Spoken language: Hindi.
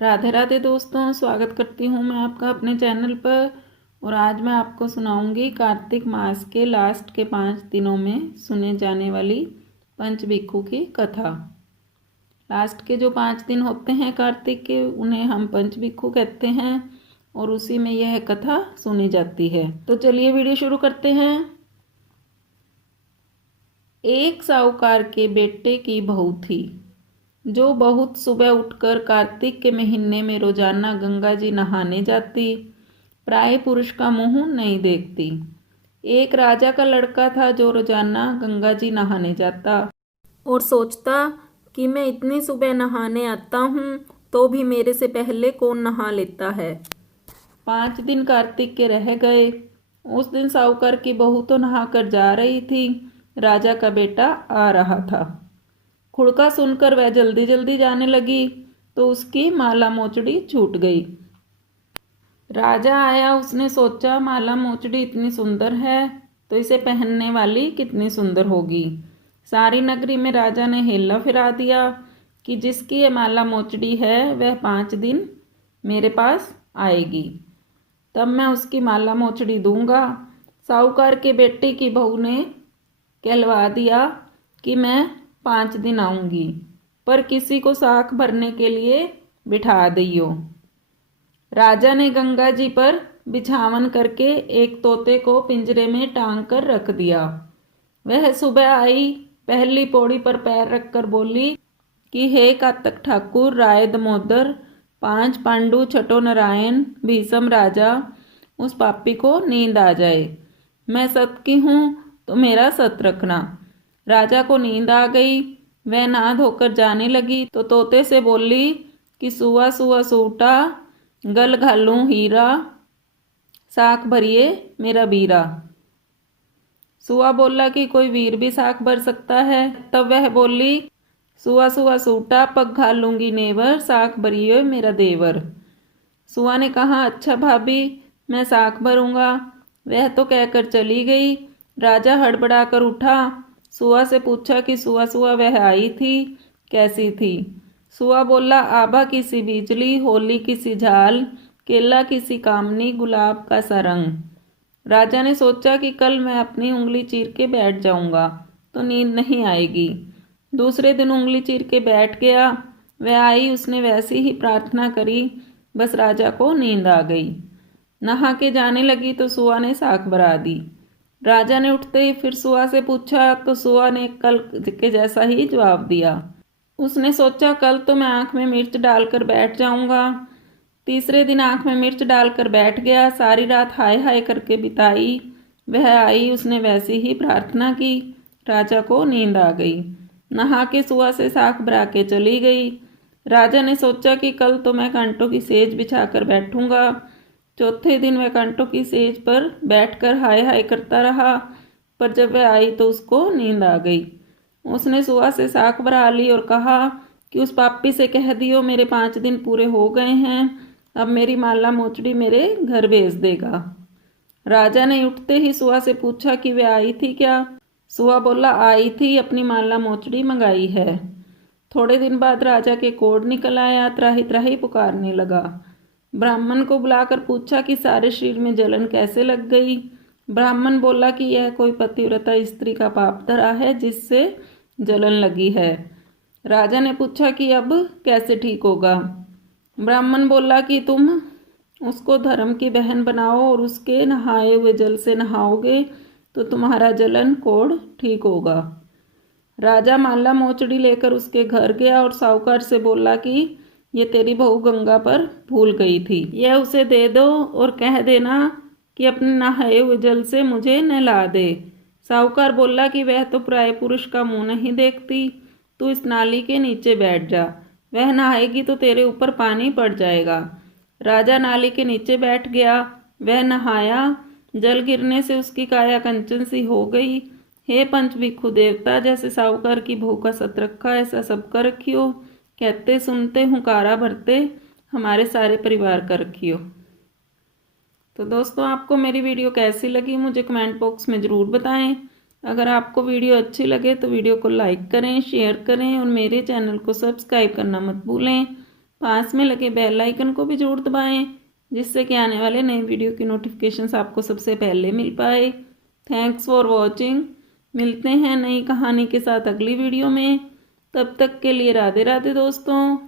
राधे राधे दोस्तों, स्वागत करती हूँ मैं आपका अपने चैनल पर। और आज मैं आपको सुनाऊंगी कार्तिक मास के लास्ट के 5 दिनों में सुने जाने वाली पंचभिक्षु की कथा। लास्ट के जो 5 दिन होते हैं कार्तिक के, उन्हें हम पंचभिक्षु कहते हैं और उसी में यह कथा सुनी जाती है। तो चलिए वीडियो शुरू करते हैं। एक साहूकार के बेटे की बहू थी जो बहुत सुबह उठकर कार्तिक के महीने में रोजाना गंगा जी नहाने जाती, प्राय पुरुष का मुंह नहीं देखती। एक राजा का लड़का था जो रोजाना गंगा जी नहाने जाता और सोचता कि मैं इतनी सुबह नहाने आता हूँ तो भी मेरे से पहले कौन नहा लेता है। 5 दिन कार्तिक के रह गए। उस दिन साहूकार की बहू तो नहाकर जा रही थी, राजा का बेटा आ रहा था। खुड़का सुनकर वह जल्दी जल्दी जाने लगी तो उसकी माला मोचड़ी छूट गई। राजा आया, उसने सोचा माला मोचड़ी इतनी सुंदर है तो इसे पहनने वाली कितनी सुंदर होगी। सारी नगरी में राजा ने हेला फिरा दिया कि जिसकी ये माला मोचड़ी है वह 5 दिन मेरे पास आएगी, तब मैं उसकी माला मोचड़ी दूंगा। साहूकार के बेटे की बहू ने कहलवा दिया कि मैं 5 दिन आऊंगी, पर किसी को साख भरने के लिए बिठा दियो। राजा ने गंगा जी पर बिछावन करके एक तोते को पिंजरे में टांग कर रख दिया। वह सुबह आई, पहली पौड़ी पर पैर रखकर बोली कि हे कातक ठाकुर, राय दमोदर, 5 पांडु, छठो नारायण, भीषम राजा, उस पापी को नींद आ जाए। मैं सत की हूँ तो मेरा सत रखना। राजा को नींद आ गई। वह नहा धोकर जाने लगी तो तोते से बोली कि सुआ सुआ सूटा, गल घालूं हीरा, साख भरिए मेरा बीरा। सुआ बोला कि कोई वीर भी साख भर सकता है। तब वह बोली सुआ सुआ सूटा, पग घालूंगी नेवर, साख भरिए मेरा देवर। सुआ ने कहा अच्छा भाभी, मैं साख भरूंगा। वह तो कहकर चली गई। राजा हड़बड़ाकर उठा, सुआ से पूछा कि सुआ सुआ वह आई थी, कैसी थी। सुआ बोला आभा किसी बिजली, होली किसी झाल, केला किसी कामनी, गुलाब का सा रंग। राजा ने सोचा कि कल मैं अपनी उंगली चीर के बैठ जाऊंगा तो नींद नहीं आएगी। दूसरे दिन उंगली चीर के बैठ गया। वह आई, उसने वैसी ही प्रार्थना करी, बस राजा को नींद आ गई। नहा के जाने लगी तो सुआ ने साख भरा दी। राजा ने उठते ही फिर सुआ से पूछा तो सुआ ने कल के जैसा ही जवाब दिया। उसने सोचा कल तो मैं आंख में मिर्च डालकर बैठ जाऊंगा। तीसरे दिन आंख में मिर्च डालकर बैठ गया। सारी रात हाय हाय करके बिताई। वह आई, उसने वैसी ही प्रार्थना की। राजा को नींद आ गई। नहा के सुआ से साख भरा के चली गई। राजा ने सोचा कि कल तो मैं कांटों की सेज बिछाकर बैठूंगा। चौथे दिन वह कांटों की सेज पर बैठकर हाय हाय करता रहा, पर जब वह आई तो उसको नींद आ गई। उसने सुआ से साख भरा ली और कहा कि उस पापी से कह दियो मेरे 5 दिन पूरे हो गए हैं, अब मेरी माला मोचड़ी मेरे घर भेज देगा। राजा ने उठते ही सुआ से पूछा कि वह आई थी क्या। सुआ बोला आई थी, अपनी माला मोचड़ी मंगाई है। थोड़े दिन बाद राजा के कोढ़ निकल आया, त्राही त्राही पुकारने लगा। ब्राह्मण को बुलाकर पूछा कि सारे शरीर में जलन कैसे लग गई। ब्राह्मण बोला कि यह कोई पतिव्रता स्त्री का पाप धरा है जिससे जलन लगी है। राजा ने पूछा कि अब कैसे ठीक होगा। ब्राह्मण बोला कि तुम उसको धर्म की बहन बनाओ और उसके नहाए हुए जल से नहाओगे तो तुम्हारा जलन कोढ़ ठीक होगा। राजा माला मोचड़ी लेकर उसके घर गया और साहूकार से बोला कि ये तेरी बहू गंगा पर भूल गई थी, यह उसे दे दो और कह देना कि अपने नहाए हुए जल से मुझे नहला दे। साहूकार बोला कि वह तो प्राय पुरुष का मुंह नहीं देखती, तू इस नाली के नीचे बैठ जा, वह नहाएगी तो तेरे ऊपर पानी पड़ जाएगा। राजा नाली के नीचे बैठ गया। वह नहाया, जल गिरने से उसकी काया कंचन सी हो गई। हे पंचभिक्षु देवता, जैसे साहूकार की बहू का सत रखा ऐसा सबका रखियो, कहते सुनते हुंकारा भरते हमारे सारे परिवार का रखियो। तो दोस्तों, आपको मेरी वीडियो कैसी लगी मुझे कमेंट बॉक्स में ज़रूर बताएं। अगर आपको वीडियो अच्छी लगे तो वीडियो को लाइक करें, शेयर करें और मेरे चैनल को सब्सक्राइब करना मत भूलें। पास में लगे बेल आइकन को भी जरूर दबाएं, जिससे कि आने वाले नए वीडियो की नोटिफिकेशंस आपको सबसे पहले मिल पाए। Thanks for watching. मिलते हैं नई कहानी के साथ अगली वीडियो में। तब तक के लिए राधे राधे दोस्तों।